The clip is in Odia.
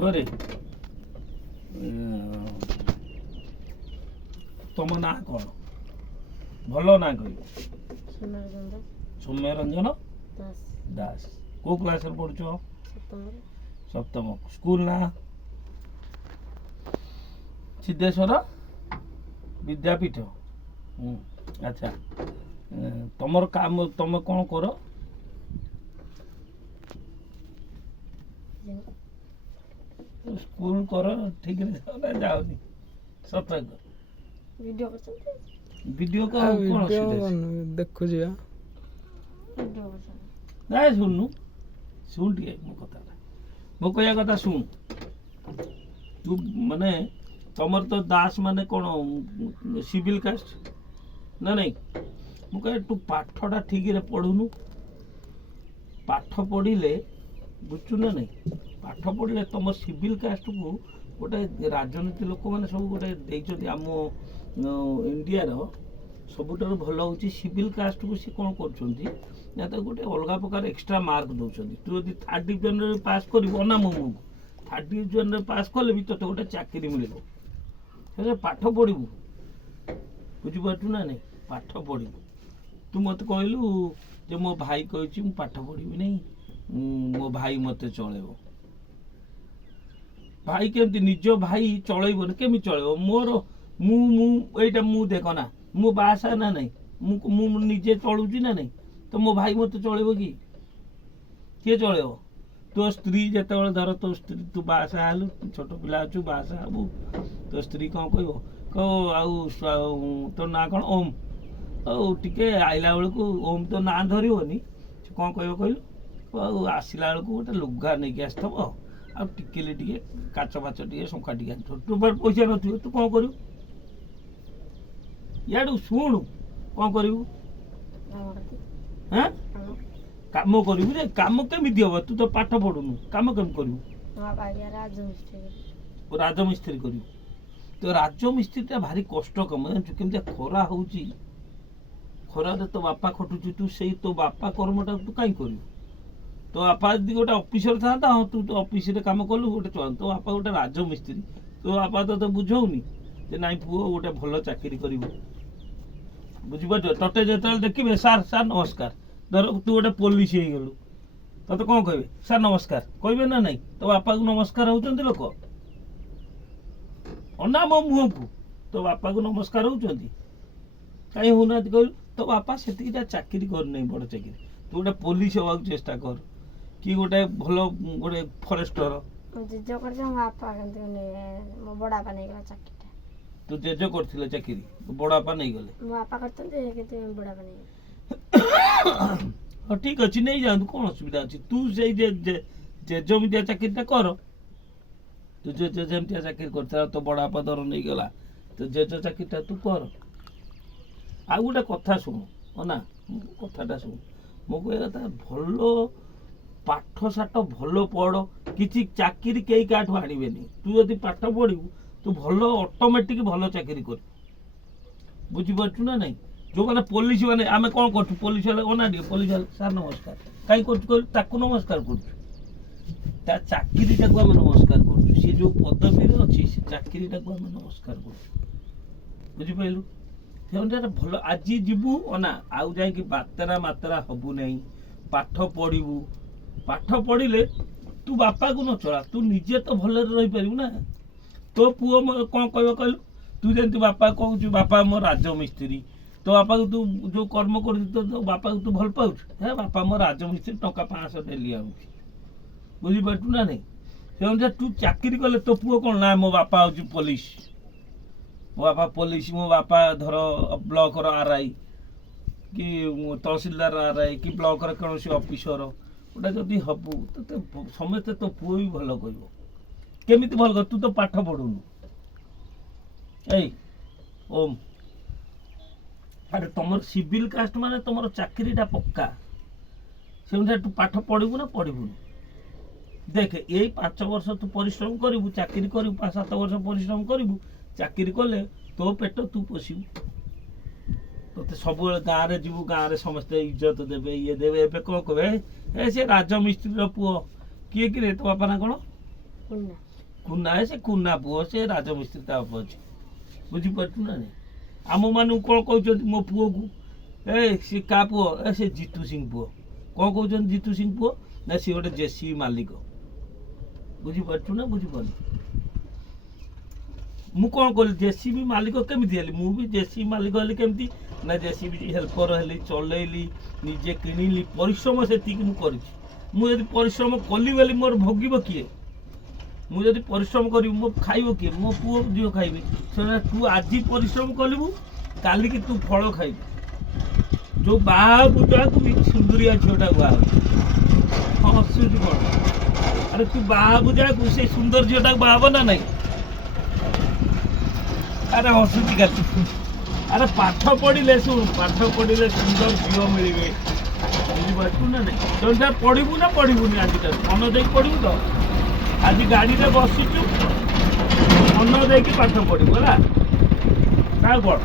ଘରେ ତମ ନାଁ କ'ଣ? ଭଲ ନାଁ କହିବ। ସୌମ୍ୟ ରଞ୍ଜନ ଦାସ। କୋଉ କ୍ଲାସରେ ପଢୁଛ? ସପ୍ତମ। ସ୍କୁଲ ନାଁ? ସିଦ୍ଧେଶ୍ୱର ବିଦ୍ୟାପୀଠ। ଆଚ୍ଛା, ତମର କାମ ତମେ କ'ଣ କର? ସ୍କୁଲ କର ଠିକରେ ଯାଉନି ସତ ଭିଡ଼ିଓ ଦେଖୁଛି ନାଇଁ ଶୁଣୁନୁ ଶୁଣ ଟିକେ ମୋ କଥାଟା ମୋ କହିବା କଥା ଶୁଣ ତୁ ମାନେ ତମର ତ ଦାସ ମାନେ କ'ଣ ସିଭିଲ କାଷ୍ଟ ନା ନାଇଁ ମୁଁ କହେ ତୁ ପାଠଟା ଠିକରେ ପଢୁନୁ ପାଠ ପଢିଲେ ବୁଝୁଛୁ ନା ନାଇଁ ପାଠ ପଢିଲେ ତମ ସିଭିଲ କାଷ୍ଟକୁ ଗୋଟେ ରାଜନୀତି ଲୋକମାନେ ସବୁ ଗୋଟେ ଦେଇଛନ୍ତି ଆମ ଇଣ୍ଡିଆର ସବୁଠାରୁ ଭଲ ହେଉଛି ସିଭିଲ କାଷ୍ଟକୁ ସେ କ'ଣ କରୁଛନ୍ତି ନା ତାକୁ ଗୋଟେ ଅଲଗା ପ୍ରକାର ଏକ୍ସଟ୍ରା ମାର୍କ ଦେଉଛନ୍ତି ତୁ ଯଦି ଥାର୍ଡ଼ ଡିଭିଜନରେ ପାସ୍ କରିବୁ ଅନାମକୁ ଥାର୍ଡ଼ ଡିଭିଜନରେ ପାସ୍ କଲେ ବି ତୋତେ ଗୋଟେ ଚାକିରି ମିଳିବ ସେ ପାଠ ପଢ଼ିବୁ ବୁଝିପାରୁଛୁ ନା ନାଇଁ ପାଠ ପଢ଼ିବୁ ତୁ ମୋତେ କହିଲୁ ଯେ ମୋ ଭାଇ କହିଛି ମୁଁ ପାଠ ପଢ଼ିବି ନାହିଁ ମୋ ଭାଇ ମୋତେ ଚଳେଇବ ଭାଇ କେମିତି ନିଜ ଭାଇ ଚଳେଇବନି କେମିତି ଚଳେଇବ ମୋର ମୁଁ ଏଇଟା ମୁଁ ଦେଖ ନା ମୁଁ ବାହାସା ନା ନାହିଁ ମୁଁ ନିଜେ ଚଳୁଛି ନା ନାହିଁ ତ ମୋ ଭାଇ ମୋତେ ଚଳେଇବ କି କିଏ ଚଳେଇବ ତୋ ସ୍ତ୍ରୀ ଯେତେବେଳେ ଧର ତୋ ସ୍ତ୍ରୀ ତୁ ବାହାସା ହେଲୁ ଛୋଟ ପିଲା ଅଛୁ ବାହାସା ହେବୁ ତୋ ସ୍ତ୍ରୀ କ'ଣ କହିବ ଆଉ ତୋ ନାଁ କ'ଣ ଓମ୍ ଆଉ ଟିକେ ଆଇଲା ବେଳକୁ ଓମ୍ ତ ନାଁ ଧରିବନି ସେ କ'ଣ କହିବ କହିଲୁ ଆଉ ଆସିଲା ବେଳକୁ ଗୋଟେ ଲୁଗା ନେଇକି ଆସିଥିବ ଆଉ ଟିକିଲି ଟିକେ କାଚ ଫାଚ ଟିକେ ଶଙ୍ଖା ଟିକେ ଆଣିଥିବ ତୋ ପାଖରେ ପଇସା ନଥିବ ତୁ କ'ଣ କରିବୁ ଇଆଡ଼ୁ ଶୁଣୁ କ'ଣ କରିବୁ ହାଁ କାମ କରିବୁ ଯେ କାମ କେମିତି ହବ ତୁ ତ ପାଠ ପଢୁନୁ କାମ କେମିତି କରିବୁ ରାଜମିସ୍ତ୍ରୀ କରିବୁ ତ ରାଜମିସ୍ତ୍ରୀଟା ଭାରି କଷ୍ଟ କାମ ଜାଣିଛୁ କେମିତିଆ ଖରା ହେଉଛି ଖରାରେ ତୋ ବାପା ଖଟୁଛୁ ତୁ ସେଇ ତୋ ବାପା କର୍ମଟାକୁ ତୁ କାହିଁ କରିବୁ ତୋ ବାପା ଯଦି ଗୋଟେ ଅଫିସର ଥାନ୍ତା ହଁ ତୁ ତ ଅଫିସରେ କାମ କଲୁ ଗୋଟେ ତୋ ବାପା ଗୋଟେ ରାଜମିସ୍ତ୍ରୀ ତୋ ବାପା ତୋତେ ବୁଝଉନି ଯେ ନାଇଁ ପୁଅ ଗୋଟେ ଭଲ ଚାକିରି କରିବୁ ବୁଝିପାରୁଛ ତତେ ଯେତେବେଳେ ଦେଖିବେ ସାର୍ ସାର୍ ନମସ୍କାର ଧର ତୁ ଗୋଟେ ପୋଲିସ ହେଇଗଲୁ ତତେ କ'ଣ କହିବେ ସାର୍ ନମସ୍କାର କହିବେ ନା ନାଇଁ ତୋ ବାପାକୁ ନମସ୍କାର ହେଉଛନ୍ତି ଲୋକ ଅନା ମୋ ମୁହଁକୁ ତୋ ବାପାକୁ ନମସ୍କାର ହେଉଛନ୍ତି କାହିଁ ହେଉନାହାନ୍ତି କହିଲୁ ତୋ ବାପା ସେତିକିଟା ଚାକିରି କରିନାହିଁ ବଡ଼ ଚାକିରି ତୁ ଗୋଟେ ପୋଲିସ ହେବାକୁ ଚେଷ୍ଟା କର କି ଗୋଟେ ଭଲ ଗୋଟେ ଫରେଷ୍ଟର ତୁ ଜେଜ କରିଥିଲେ ଚାକିରି ବଡ଼ ବାପା ନେଇଗଲେ ହଁ ଠିକ ଅଛି ନେଇଯାଆନ୍ତୁ କ'ଣ ଅସୁବିଧା ଅଛି ତୁ ସେଇ ଜେଜମିତିଆ ଚାକିରିଟା କର ତୁ ଜେଜ ଯେମିତିଆ ଚାକିରି କରିଥିଲା ତୋ ବଡ଼ ବାପା ଦର ନେଇଗଲା ତୁ ଜେଜ ଚାକିରିଟା ତୁ କର ଆଉ ଗୋଟେ କଥା ଶୁଣୁ ନା କଥାଟା ଶୁଣୁ ମୋ କହିବା କଥା ଭଲ ପାଠ ସାଠ ଭଲ ପଢ଼ କିଛି ଚାକିରି କେହି କାହାଠୁ ଆଣିବେନି ତୁ ଯଦି ପାଠ ପଢ଼ିବୁ ତୁ ଭଲ ଅଟୋମେଟିକ୍ ଭଲ ଚାକିରି କରିବୁ ବୁଝିପାରୁଛୁ ନା ନାଇଁ ଯେଉଁମାନେ ପୋଲିସ ମାନେ ଆମେ କ'ଣ କରୁଛୁ ପୋଲିସ ବାଲା ଅନା ଟିକେ ପୋଲିସ ବାଲା ସାର୍ ନମସ୍କାର କାହିଁ କରୁଛୁ କହିଲୁ ତାକୁ ନମସ୍କାର କରୁଛୁ ତା ଚାକିରିଟାକୁ ଆମେ ନମସ୍କାର କରୁଛୁ ସେ ଯେଉଁ ପଦବୀରେ ଅଛି ସେ ଚାକିରିଟାକୁ ଆମେ ନମସ୍କାର କରୁଛୁ ବୁଝିପାରିଲୁ ସେଟା ଭଲ ଆଜି ଯିବୁ ଅନା ଆଉ ଯାଇକି ବାତେରା ମାତେରା ହବୁ ନାହିଁ ପାଠ ପଢ଼ିବୁ ପାଠ ପଢ଼ିଲେ ତୁ ବାପାକୁ ନ ଚଳା ତୁ ନିଜେ ତ ଭଲରେ ରହିପାରିବୁ ନା ତୋ ପୁଅ କ'ଣ କହିବ କହିଲୁ ତୁ ଯେମିତି ବାପା କହୁଛୁ ବାପା ମୋ ରାଜମିସ୍ତ୍ରୀ ତୋ ବାପାକୁ ତୁ ଯେଉଁ କର୍ମ କରୁଛୁ ତୋ ବାପାକୁ ତୁ ଭଲ ପାଉଛୁ ହେ ବାପା ମୋ ରାଜମିସ୍ତ୍ରୀ ଟଙ୍କା 500 ଡେଲି ଆଣୁଛି ବୁଝିପାରୁଛୁ ନା ନାଇଁ ସେ ଅନୁସାରେ ତୁ ଚାକିରି କଲେ ତୋ ପୁଅ କ'ଣ ନା ମୋ ବାପା ହେଉଛି ପୋଲିସ ମୋ ବାପା ପୋଲିସ ମୋ ବାପା ଧର ବ୍ଲକର RI କି ତହସିଲଦାର RI କି ବ୍ଲକର କୌଣସି ଅଫିସର ଗୋଟେ ଯଦି ହବୁ ତତେ ସମସ୍ତେ ତୋ ପୁଅ ବି ଭଲ କହିବ କେମିତି ଭଲ କହିବ ତୁ ତ ପାଠ ପଢ଼ୁନୁ ଏଇ ଓମ୍ ଆରେ ତମର ସିଭିଲ କାଷ୍ଟ ମାନେ ତମର ଚାକିରିଟା ପକ୍କା ସେ ଅନୁସାରେ ତୁ ପାଠ ପଢ଼ିବୁ ନା ପଢ଼ିବୁନି ଦେଖେ ଏଇ 5 ବର୍ଷ ତୁ ପରିଶ୍ରମ କରିବୁ ଚାକିରି କରିବୁ 5-7 ବର୍ଷ ପରିଶ୍ରମ କରିବୁ ଚାକିରି କଲେ ତୋ ପେଟ ତୁ ପୋଷିବୁ ତୋତେ ସବୁବେଳେ ଗାଁରେ ଯିବୁ ଗାଁରେ ସମସ୍ତେ ଇଜ୍ଜତ ଦେବେ ଇଏ ଦେବେ ଏବେ କ'ଣ କହିବେ ଏ ସେ ରାଜମିସ୍ତ୍ରୀର ପୁଅ କିଏ କିରେ ତୋ ବାପା ନା କ'ଣ? କୁନା କୁନା ସେ କୁନା ପୁଅ ସେ ରାଜମିସ୍ତ୍ରୀ ତା ବାପା ଅଛି ବୁଝିପାରୁଛୁ ନା ନାହିଁ? ଆମମାନଙ୍କୁ କ'ଣ କହୁଛନ୍ତି ମୋ ପୁଅକୁ ଏ ସିଏ କା ପୁଅ ଏ ସେ ଜିତୁ ସିଂ ପୁଅ କ'ଣ କହୁଛନ୍ତି ଜିତୁ ସିଂ ପୁଅ ନା ସିଏ ଗୋଟେ ଜେସିବି ମାଲିକ ବୁଝିପାରୁଛୁ ନା ବୁଝିପାରୁନି? ମୁଁ କ'ଣ କଲି ଜେସିବି ମାଲିକ କେମିତି ହେଲି ମୁଁ ବି ଜେସିବି ମାଲିକ ହେଲି କେମିତି ନା ଜେସିବି ହେଲ୍ପର ହେଲି ଚଲେଇଲି ନିଜେ କିଣିଲି ପରିଶ୍ରମ ସେତିକି ମୁଁ କରିଛି। ମୁଁ ଯଦି ପରିଶ୍ରମ କଲି ବୋଲି ମୋର ଭୋଗିବ କିଏ? ମୁଁ ଯଦି ପରିଶ୍ରମ କରିବି ମୋ ଖାଇବ କିଏ? ମୋ ପୁଅ ଝିଅ ଖାଇବି। ସେଟା ତୁ ଆଜି ପରିଶ୍ରମ କରିବୁ କାଲିକି ତୁ ଫଳ ଖାଇବୁ। ଯୋଉ ବାହା ହବୁ ତୁ ବି ସୁନ୍ଦରିଆ ଝିଅଟାକୁ ବାହା ହବୁ। ହଁ ହସୁଛୁ କ'ଣ? ଆରେ ତୁ ବାହା ହବୁ ଯାହାକୁ ସେଇ ସୁନ୍ଦର ଝିଅଟାକୁ ବାହା ହବ ନା ନାହିଁ? ଆରେ ହସୁଛି କାଲି। ଆରେ ପାଠ ପଢିଲେ ଶୁଣୁ ପାଠ ପଢିଲେ ସୁନ୍ଦର ଝିଅ ମିଳିବେ ବୁଝିପାରୁଛୁ ନା ନାହିଁ? ତେଣୁ ପଢିବୁ ନା ପଢିବୁନି ଆଜିଠାରୁ ମନ ଦେଇକି ପଢିବୁ ତ? ଆଜି ଗାଡ଼ିରେ ବସିଛୁ ମନ ଦେଇକି ପାଠ ପଢିବୁ ହେଲା ଆଉ କ'ଣ?